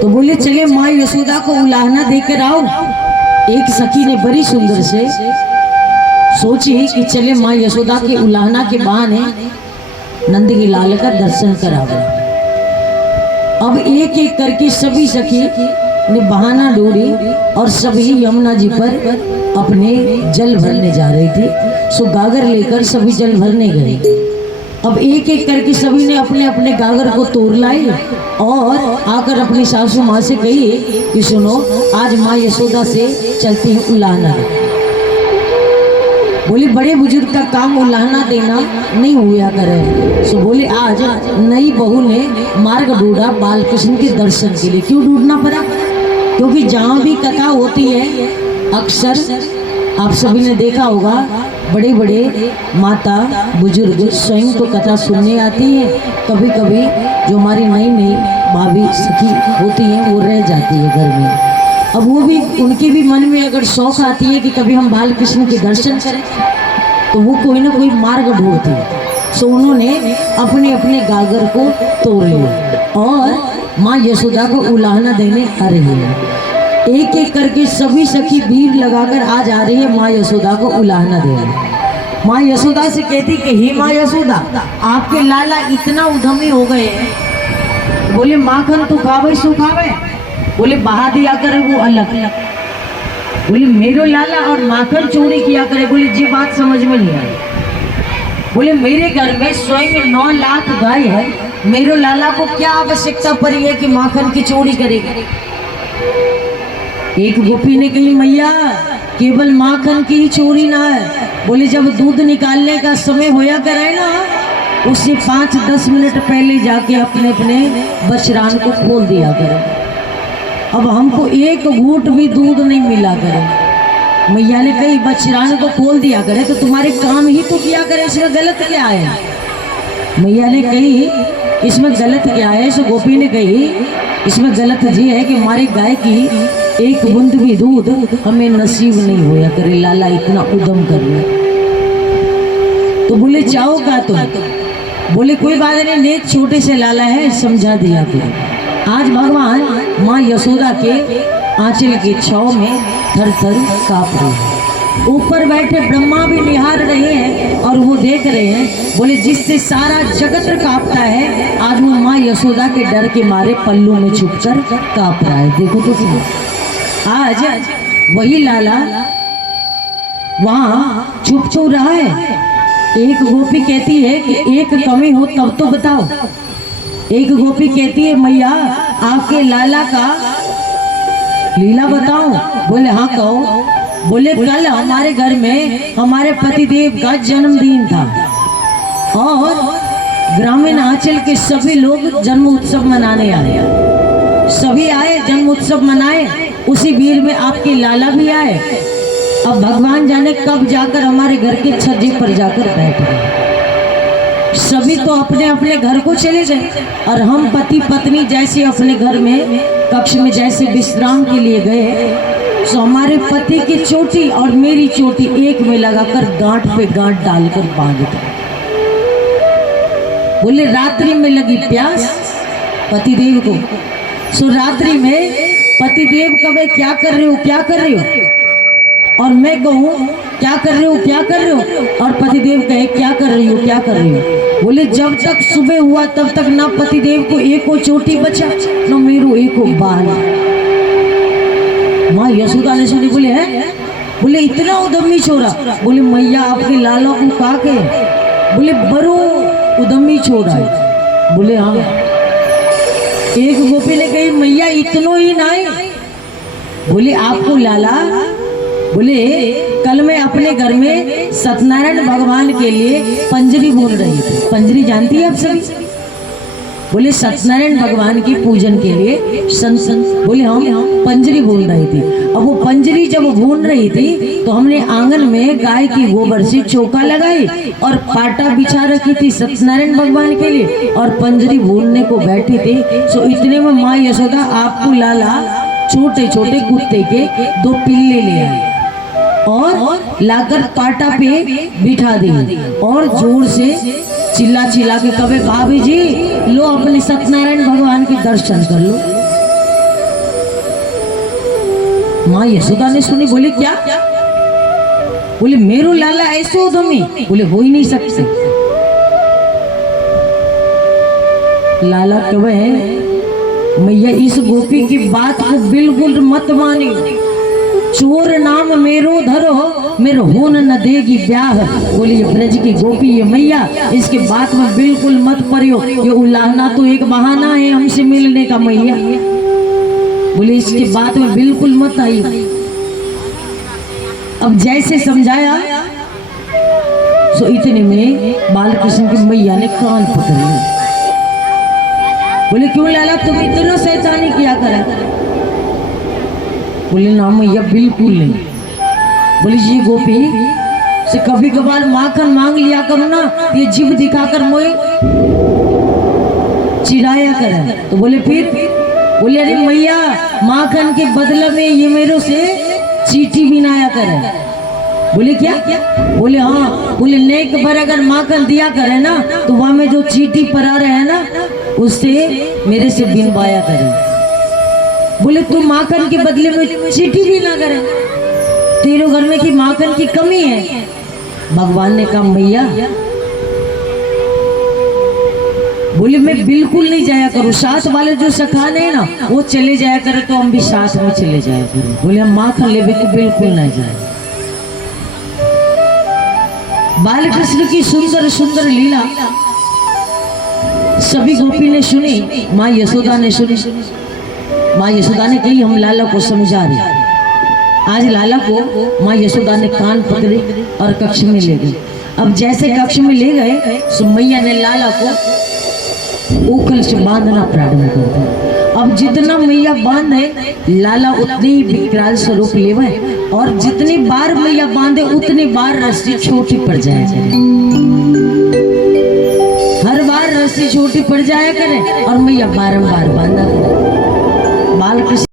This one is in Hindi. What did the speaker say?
तो बोले चले माँ यशोदा को उलाहना देकर आओ। एक सखी ने बड़ी सुंदर से सोची कि चले माँ यशोदा के उलाहना के बहाने नंद के लाल का दर्शन करावे। अब एक एक करके सभी सखी ने बहाना ढूंढी और सभी यमुना जी पर अपने जल भरने जा रही थी। सो गागर लेकर सभी जल भरने गए। अब एक एक करके सभी ने अपने अपने गागर को तोड़ लाई और आकर अपनी सासू माँ से कही कि सुनो, आज माँ यशोदा से चलती है उलाहना। बोली बड़े बुजुर्ग का काम उलाहना देना नहीं हुआ करे। सो बोले आज नई बहू ने मार्ग ढूंढा बाल कृष्ण के दर्शन के लिए। क्यों ढूंढना पड़ा? क्योंकि जहाँ भी कथा होती है अक्सर आप सभी ने देखा होगा बड़े बड़े माता बुजुर्ग स्वयं तो कथा सुनने आती हैं। कभी कभी जो हमारी नई नई भाभी सखी होती हैं वो रह जाती है घर में। अब वो भी उनके भी मन में अगर शौक आती है कि कभी हम बाल कृष्ण के दर्शन करें तो वो कोई ना कोई मार्ग ढूंढती है। सो उन्होंने अपने अपने गागर को तोड़ लिया और माँ यशोदा को उलाहना देने आ रही है। एक एक करके सभी सखी भीड़ लगाकर आ जा रही है माँ यशोदा को उलाहना देने। माँ यशोदा से कहती कि हे माँ यशोदा, आपके लाला इतना उद्यमी हो गए हैं। बोले माखन तू खावे सो खावे, बोले बहा दिया करे वो अलग। बोले मेरो लाला और माखन चोरी किया करे। बोले जी बात समझ में नहीं आई। बोले मेरे घर में स्वयं 9 लाख गाय है, मेरो लाला को क्या आवश्यकता पड़ी है कि माखन की चोरी करेगा। एक गोपी ने कही मैया केवल माखन की ही चोरी ना है। बोले जब दूध निकालने का समय होया करे ना उससे 5-10 मिनट पहले जाके अपने अपने बछरान को खोल दिया करे। अब हमको एक घूंट भी दूध नहीं मिला करे। मैया ने कही बछरान को खोल दिया करे तो तुम्हारे काम ही तो किया करे, इसमें गलत क्या है? मैया ने कही इसमें गलत क्या है? सो गोपी ने कही इसमें गलत ये है कि हमारे गाय की एक बूंद भी दूध हमें नसीब नहीं होया करे, लाला इतना उद्यम कर रहे। तो बोले चाहोगा तुम? बोले कोई बात नहीं, नेक छोटे से लाला है, समझा दिया तुम। आज भगवान माँ यशोदा के आंचल के छाव में थर थर कांप रहे हैं। ऊपर बैठे ब्रह्मा भी निहार रहे हैं और वो देख रहे हैं। बोले जिससे सारा जगत कांपता है आज वो माँ यशोदा के डर के मारे पल्लू में छुपकर कांप रहा है। देखो तो क्या आज वही लाला वहाँ छुप छुप रहा है। एक गोपी कहती है कि एक कमी हो तब तो बताओ। एक गोपी कहती है मैया आपके लाला का लीला बताओ। बोले हाँ कहो। बोले कल हमारे घर में हमारे पतिदेव का जन्मदिन था और ग्रामीण आंचल के सभी लोग जन्म उत्सव मनाने आए। सभी आए, जन्म उत्सव मनाए, उसी भीड़ में आपके लाला भी आए। अब भगवान जाने कब जाकर हमारे घर के छज्जे पर जाकर बैठ गए। सभी तो अपने अपने घर को चले गए और हम पति पत्नी जैसे अपने घर में कक्ष में जैसे विश्राम के लिए गए। सो हमारे पति की चोटी और मेरी चोटी एक में लगाकर गांठ पे गांठ डालकर बांध दो। बोले रात्रि में लगी प्यास पतिदेव को। सो रात्रि में पतिदेव कहे क्या कर रहे हो, क्या कर रहे हो? और मैं कहूँ क्या कर रहे हो, क्या कर रहे हो? और पतिदेव कहे क्या कर रही हो, क्या कर रही हो? बोले जब तक सुबह हुआ तब तक ना पतिदेव को एको चोटी बचा न मेरो एको बाल। माँ यशोदा ने सुनी। बोले है? बोले इतना उद्यमी छोरा? बोले मैया आपके लाला को का के? बोले बड़ो उद्यमी छोरा है। बोले हाँ। एक गोपी ने कही मैया इतनो ही नहीं। बोले आपको लाला? बोले कल मैं अपने घर में सत्यनारायण भगवान के लिए पंजरी बोल रही थी। पंजरी जानती है आप सभी? बोले सत्यनारायण भगवान की पूजन के लिए बोले हम पंजरी बोल रही थी। अब वो पंजरी जब भून रही थी तो हमने आंगन में गाय की गोबर से चौका लगाई और पाटा बिछा रखी थी सत्यनारायण भगवान के लिए और पंजरी भूनने को बैठी थी। सो इतने में माँ यशोदा आपको लाला छोटे छोटे कुत्ते के 2 पिल्ले ले आए और लाकर पाटा पे बिठा दी और जोर से चिल्ला चिल्ला के कहे भाभी जी लो अपने सत्यनारायण भगवान के दर्शन कर लो। माँ यशोदा ने सुनी, बोले क्या? बोले मेरो लाला ऐसे हो तुम? बोले हो ही नहीं सकते। लाला कहे मैया इस गोपी की बात को बिल्कुल मत मानी, चोर नाम मेरो धरो, मेरो होन न देगी ब्याह। बोली ये ब्रज की गोपी है मैया, इसके बात में बिल्कुल मत पड़ियो, ये उलाहना तो एक बहाना है हमसे मिलने का मैया। बोले इसके बात में बिल्कुल मत आई। अब जैसे समझाया सो इतने में बालकृष्ण की मैया ने कान पकड़ लिया। बोले क्यों लाला तुम इतना शैतानी किया करा? बोले ना मैया बिल्कुल नहीं। बोले ये गोपी से कभी कभार माखन मांग लिया करो ना, ये जीभ दिखाकर मोए चिढ़ाया करे। तो बोले फिर? बोले अरे मैया माखन के बदले में ये मेरे से चीटी बिनाया करे। बोले क्या? बोले हाँ। बोले नेक पर अगर माखन दिया करे ना तो वहां में जो चीटी परा रहे है ना उससे मेरे से बिनवाया करे। बोले तू माखन के बदले में चीटी भी ना करे, तेरे घर में की माखन की कमी है। भगवान ने कहा मैया बोले मैं बिल्कुल नहीं जाया करूँ, साथ वाले जो सखाने हैं ना वो चले जाया करे तो हम भी साथ में चले जाया करें। बोले हम माखन ले तो बिल्कुल नहीं जाए। बालकृष्ण की सुंदर सुंदर लीला सभी गोपी ने सुनी, माँ यशोदा ने सुनी। माँ यशोदा ने कही हम लाला को समझा रहे। आज लाला को माँ यशोदा ने कान पकड़े और कक्ष में ले गए। अब जैसे कक्ष में ले गए तो मैया ने लाला को ओखल से बांधना प्रारंभ कर दिया। अब जितना मैया बांधे लाला उतनी ही विकराल स्वरूप लेवे, और जितनी बार मैया बांधे उतनी बार रस्सी छोटी पड़ जाए। हर बार रस्सी छोटी पड़ जाया करे और मैया बारंबार बांधा करे। बालकृष्ण